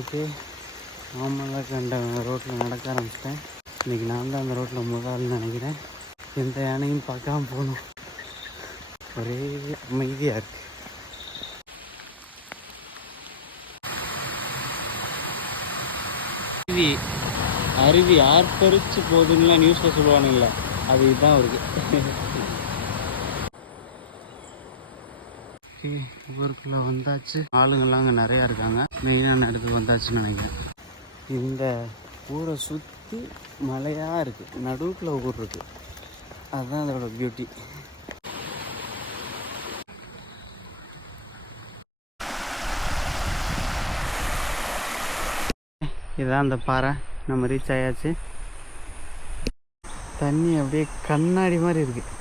Okay, ஆமாம் கண்ட ரோட்டில் நடக்க ஆரம்பிச்சிட்டேன். இன்றைக்கி நான் தான் அந்த ரோட்டில் முதல்னு நினைக்கிறேன். எந்த யானையும் பார்க்காம போகணும். ஒரே அமைதியாக இருக்குது. அருவி ஆர்ப்பரிச்சு போகுதுன்னா நியூஸில் சொல்லுவானுங்களே, அது இதுதான் இருக்குது. ஊருக்குள்ளே வந்தாச்சு. ஆளுங்கள்லாம் அங்கே நிறையா இருக்காங்க. மெயினான இடத்துக்கு வந்தாச்சுன்னு நினைக்கிறேன். இந்த ஊரை சுற்றி மலையாக இருக்குது, நடுவுக்குள்ள ஊர் இருக்குது. அதுதான் அதோட பியூட்டி. இதுதான் அந்த பாறை. நம்ம ரீச் ஆயாச்சு. தண்ணி அப்படியே கண்ணாடி மாதிரி இருக்குது.